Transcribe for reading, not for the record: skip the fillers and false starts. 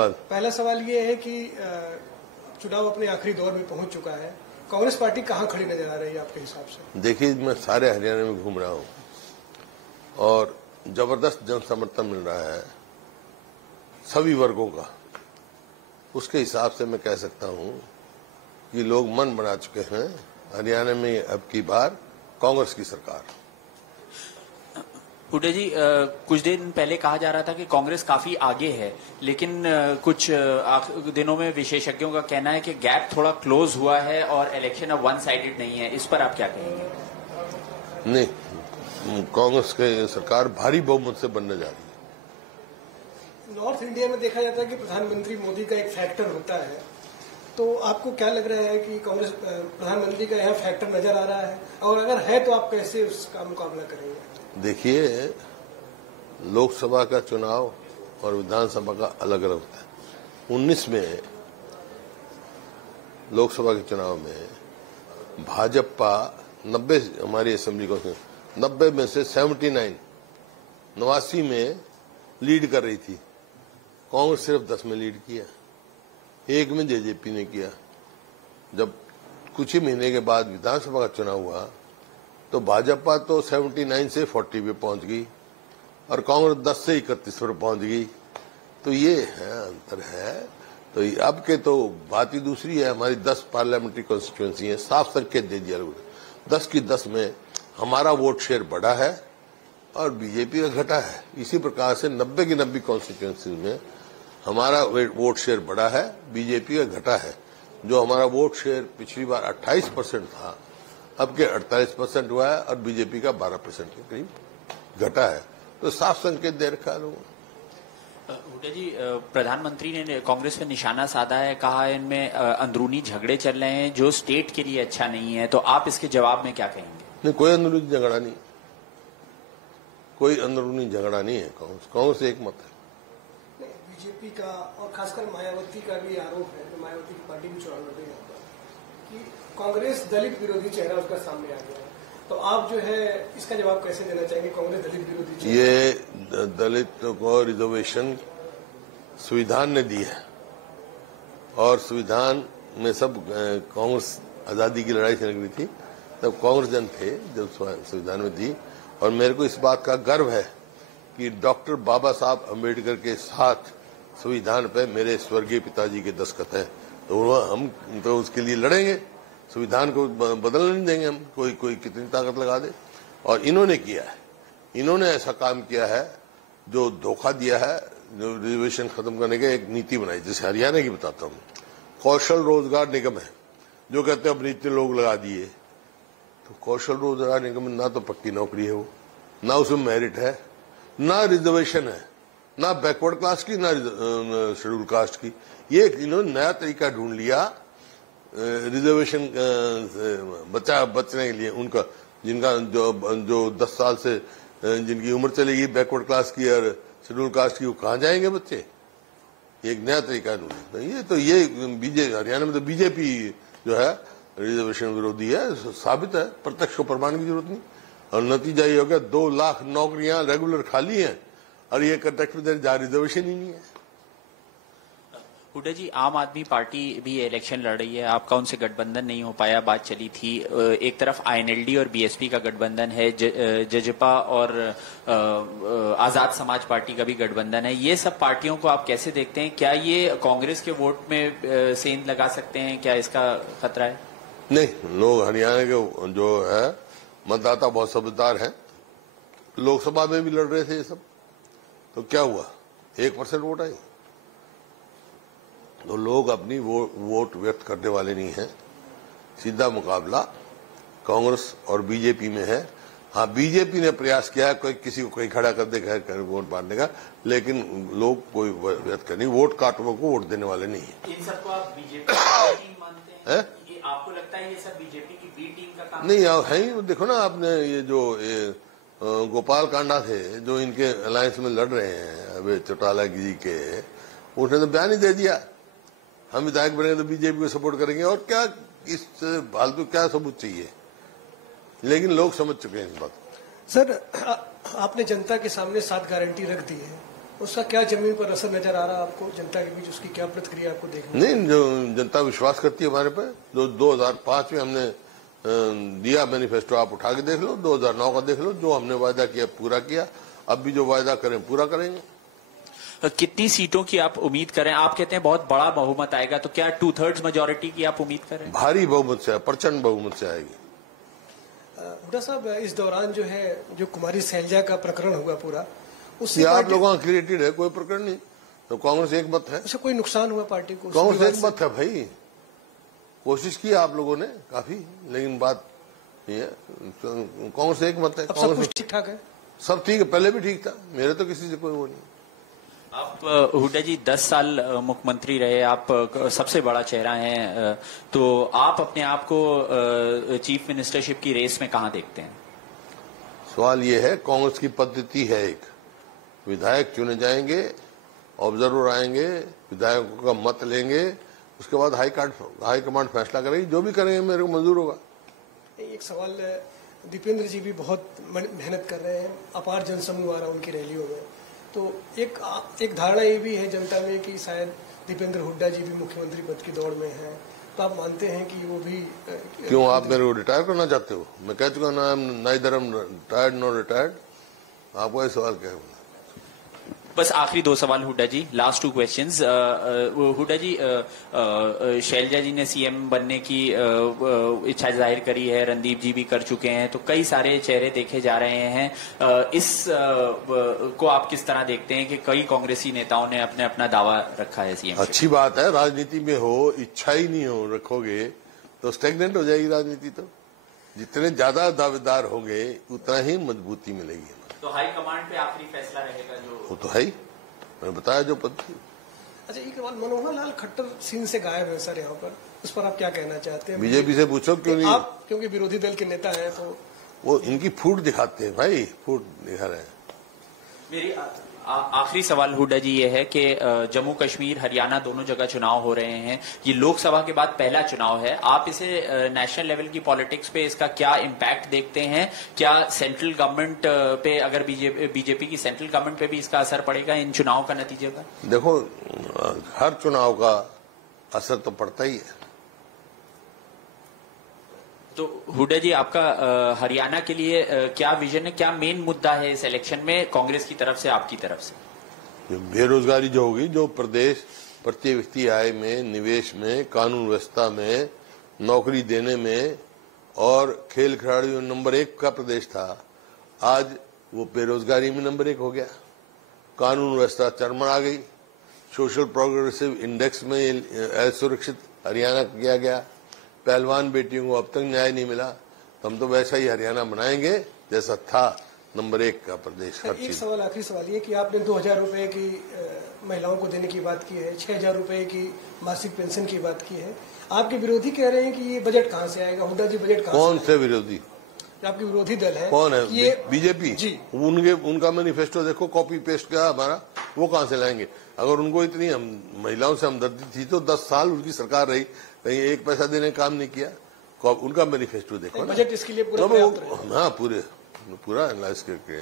पहला सवाल ये है कि चुनाव अपने आखिरी दौर में पहुंच चुका है, कांग्रेस पार्टी कहां खड़ी नजर आ रही है आपके हिसाब से? देखिए, मैं सारे हरियाणा में घूम रहा हूं और जबरदस्त जन समर्थन मिल रहा है सभी वर्गों का। उसके हिसाब से मैं कह सकता हूं कि लोग मन बना चुके हैं हरियाणा में अब की बार कांग्रेस की सरकार। हुड्डा जी, कुछ दिन पहले कहा जा रहा था कि कांग्रेस काफी आगे है, लेकिन कुछ दिनों में विशेषज्ञों का कहना है कि गैप थोड़ा क्लोज हुआ है और इलेक्शन अब वन साइडेड नहीं है। इस पर आप क्या कहेंगे? नहीं, कांग्रेस की सरकार भारी बहुमत से बनने जा रही है। नॉर्थ इंडिया में देखा जाता है कि प्रधानमंत्री मोदी का एक फैक्टर होता है, तो आपको क्या लग रहा है कि कांग्रेस प्रधानमंत्री का यहाँ फैक्टर नजर आ रहा है, और अगर है तो आप कैसे उसका मुकाबला करेंगे? देखिए, लोकसभा का चुनाव और विधानसभा का अलग अलग होता है। 19 में लोकसभा के चुनाव में भाजपा 90 हमारी असेंबली को 90 में से 89 में लीड कर रही थी। कांग्रेस सिर्फ 10 में लीड किया, 1 में जेजेपी ने किया। जब कुछ ही महीने के बाद विधानसभा का चुनाव हुआ तो भाजपा तो 79 से 40 पे पहुंच गई और कांग्रेस 10 से 31 पर पहुंच गई। तो ये है अंतर है। तो अब के तो बात ही दूसरी है। हमारी 10 पार्लियामेंट्री कॉन्स्टिट्यूएंसी है, साफ संकेत दे दिया लोगों ने। 10 की 10 में हमारा वोट शेयर बढ़ा है और बीजेपी का घटा है। इसी प्रकार से 90 की 90 कॉन्स्टिट्यूएंसी में हमारा वोट शेयर बढ़ा है, बीजेपी का घटा है। जो हमारा वोट शेयर पिछली बार 28% था, अब के 48% हुआ है और बीजेपी का 12% के करीब घटा है। तो साफ संकेत दे रखा है लोगों ने। हुड्डा जी, प्रधानमंत्री ने कांग्रेस पे निशाना साधा है, कहा है इनमें अंदरूनी झगड़े चल रहे हैं जो स्टेट के लिए अच्छा नहीं है। तो आप इसके जवाब में क्या कहेंगे? नहीं, कोई अंदरूनी झगड़ा नहीं, कोई अंदरूनी झगड़ा नहीं है। कांग्रेस एक मत है। बीजेपी का और खासकर मायावती का भी आरोप है, तो मायावती की पार्टी भी चुनाव लड़ रही है कि कांग्रेस दलित विरोधी चेहरा उसका सामने आ गया है। तो आप जो है इसका जवाब कैसे देना चाहेंगे? कांग्रेस दलित विरोधी चेहरा, ये दलित को रिजर्वेशन संविधान ने दी है और संविधान में सब कांग्रेस आजादी की लड़ाई से लग रही थी, तब कांग्रेस जन थे जब संविधान में दी। और मेरे को इस बात का गर्व है कि डॉक्टर बाबा साहब अम्बेडकर के साथ संविधान पे मेरे स्वर्गीय पिताजी के दस्तखत है। तो हम तो उसके लिए लड़ेंगे, संविधान को बदलने नहीं देंगे हम। कोई कितनी ताकत लगा दे। और इन्होंने किया है, इन्होंने ऐसा काम किया है जो धोखा दिया है, जो रिजर्वेशन खत्म करने की एक नीति बनाई। जैसे हरियाणा की बताता हूँ, कौशल रोजगार निगम है जो कहते हैं अब इतने लोग लगा दिए। तो कौशल रोजगार निगम में ना तो पक्की नौकरी है वो, ना उसमें मेरिट है, ना रिजर्वेशन है, ना बैकवर्ड क्लास की, ना शेड्यूल कास्ट की। ये इन्होंने नया तरीका ढूंढ लिया रिजर्वेशन बचने के लिए। उनका जिनका जो 10 साल से जिनकी उम्र चलेगी बैकवर्ड क्लास की और शेड्यूल कास्ट की, वो कहाँ जाएंगे बच्चे? एक नया तरीका ढूंढे। तो ये हरियाणा में तो बीजेपी जो है रिजर्वेशन विरोधी है, साबित है। प्रत्यक्ष को प्रमाण की जरूरत नहीं। और नतीजा ये हो गया 2 लाख नौकरियां रेगुलर खाली हैं और ये कंट्रैक्टर जहाँ रिजर्वेशन ही नहीं है। हुड्डा जी, आम आदमी पार्टी भी इलेक्शन लड़ रही है, आपका उनसे गठबंधन नहीं हो पाया, बात चली थी। एक तरफ आईएनएलडी और बीएसपी का गठबंधन है, जजपा और आजाद समाज पार्टी का भी गठबंधन है। ये सब पार्टियों को आप कैसे देखते हैं? क्या ये कांग्रेस के वोट में सेंध लगा सकते हैं? क्या इसका खतरा है? नहीं, लोग हरियाणा के जो है मतदाता बहुत समझदार हैं। लोकसभा में भी लड़ रहे थे ये सब, तो क्या हुआ? 1% वोट आई। तो लोग अपनी वोट व्यक्त करने वाले नहीं हैं। सीधा मुकाबला कांग्रेस और बीजेपी में है। हाँ, बीजेपी ने प्रयास किया है किसी को कहीं खड़ा कर दे वोट बांटने का, लेकिन लोग कोई व्यक्त करनी, वोट काटने को वोट देने वाले नहीं है। इन सबको आप बीजेपी की टीम मानते हैं? ये आपको लगता है ये सब बीजेपी की बी टीम का काम नहीं है ही? देखो ना आपने, ये जो गोपाल कांडा थे जो इनके अलायंस में लड़ रहे हैं अभी चौटाला जी के, उसने तो बयान ही दे दिया हम विधायक बनेंगे तो बीजेपी को सपोर्ट करेंगे। और क्या इस फालतू क्या सबूत चाहिए? लेकिन लोग समझ चुके हैं इस बात। सर, आपने जनता के सामने 7 गारंटी रख दी है, उसका क्या जमीन पर असर नजर आ रहा है आपको, जनता के बीच उसकी क्या प्रतिक्रिया आपको देखने? नहीं, जो जनता विश्वास करती है हमारे पे, जो 2005 में हमने दिया मैनिफेस्टो, आप उठा के देख लो, 2009 का देख लो, जो हमने वायदा किया पूरा किया, अब भी जो वायदा करें पूरा करेंगे। कितनी सीटों की आप उम्मीद करें? आप कहते हैं बहुत बड़ा बहुमत आएगा, तो क्या 2/3 मेजोरिटी की आप उम्मीद करें? भारी बहुमत से, प्रचंड बहुमत से आएगी। हुड्डा साहब, इस दौरान जो है, जो कुमारी शैलजा का प्रकरण हुआ पूरा, उससे आप लोगों का क्रिएटेड है, कोई प्रकरण नहीं, तो कांग्रेस एक मत है। उससे कोई नुकसान हुआ पार्टी को? कांग्रेस एक मत है भाई, कोशिश की आप लोगों ने काफी, लेकिन बात ये है कांग्रेस एक मत है। सब कुछ ठीक ठाक है, सब ठीक है, पहले भी ठीक था, मेरे तो किसी से कोई वो नहीं। आप हुड्डा जी 10 साल मुख्यमंत्री रहे, आप सबसे बड़ा चेहरा हैं, तो आप अपने आप को चीफ मिनिस्टरशिप की रेस में कहां देखते हैं? सवाल ये है, कांग्रेस की पद्धति है, एक विधायक चुने जाएंगे, ऑब्जर्वर आएंगे, विधायकों का मत लेंगे, उसके बाद हाईकमांड फैसला करेगी, जो भी करेंगे मेरे को मंजूर होगा। एक सवाल, दीपेंद्र जी भी बहुत मेहनत कर रहे हैं, अपार जनसमूह आ रहा उनकी रैलियों में, तो एक धारणा ये भी है जनता में कि शायद दीपेंद्र हुड्डा जी भी मुख्यमंत्री पद की दौड़ में हैं, तो आप मानते हैं कि वो भी? क्यों आप मेरे को रिटायर करना चाहते हो? मैं कह चुका ना, neither am retired no retired. आपको ये सवाल क्या है? बस आखिरी 2 सवाल हुड्डा जी, लास्ट 2 क्वेश्चंस। हुड्डा जी, शैलजा जी ने सीएम बनने की इच्छा जाहिर करी है, रणदीप जी भी कर चुके हैं, तो कई सारे चेहरे देखे जा रहे हैं। इस को आप किस तरह देखते हैं कि कई कांग्रेसी नेताओं ने अपना दावा रखा है सीएम? अच्छी बात है, राजनीति में हो, इच्छा ही नहीं हो रखोगे तो स्टेगनेंट हो जाएगी राजनीति। तो जितने ज्यादा दावेदार होंगे उतना ही मजबूती मिलेगी। तो हाईकमांड पे आखिरी फैसला रहेगा जो? वो तो है ही, मैंने बताया जो पद्धति। अच्छा, एक बात, मनोहर लाल खट्टर सीन से गायब है सर यहाँ पर, उस पर आप क्या कहना चाहते हैं? बीजेपी से पूछो क्यों नहीं? आप क्योंकि विरोधी दल के नेता हैं, तो वो इनकी फूट दिखाते हैं भाई, फूट दिखा रहे हैं। मेरी आखिरी सवाल हुड्डा जी ये है कि जम्मू कश्मीर, हरियाणा दोनों जगह चुनाव हो रहे हैं, ये लोकसभा के बाद पहला चुनाव है, आप इसे नेशनल लेवल की पॉलिटिक्स पे इसका क्या इम्पैक्ट देखते हैं? क्या सेंट्रल गवर्नमेंट पे, अगर बीजेपी की सेंट्रल गवर्नमेंट पे भी इसका असर पड़ेगा इन चुनाव का नतीजे का? देखो, हर चुनाव का असर तो पड़ता ही है। तो हुड्डा जी, आपका हरियाणा के लिए क्या विजन है, क्या मेन मुद्दा है इस इलेक्शन में कांग्रेस की तरफ से, आपकी तरफ से? बेरोजगारी जो होगी, जो प्रदेश प्रति व्यक्ति आय में, निवेश में, कानून व्यवस्था में, नौकरी देने में और खेल खिलाड़ियों नंबर 1 का प्रदेश था, आज वो बेरोजगारी में नंबर 1 हो गया। कानून व्यवस्था चरमरा गई, सोशल प्रोग्रेसिव इंडेक्स में असुरक्षित हरियाणा किया गया, पहलवान बेटियों को अब तक न्याय नहीं मिला, तो हम तो वैसा ही हरियाणा बनाएंगे जैसा था नंबर 1 का प्रदेश। एक सवाल, आखिरी सवाल ये कि आपने 2000 रुपए की महिलाओं को देने की बात की है, 6000 रुपए की मासिक पेंशन की बात की है, आपके विरोधी कह रहे हैं कि ये बजट कहाँ से आएगा? हुड्डा जी, बजट कहाँ? कौन से विरोधी? आपके विरोधी दल है। कौन है? ये बीजेपी जी। उनका मैनिफेस्टो देखो, कॉपी पेस्ट का हमारा, वो कहाँ से लाएंगे? अगर उनको इतनी महिलाओं से हमदर्दी थी तो 10 साल उनकी सरकार रही, कहीं एक पैसा देने का काम नहीं किया। उनका मैनिफेस्टो देखो, बजट इसके लिए पूरा? हाँ, पूरा एनालाइज करके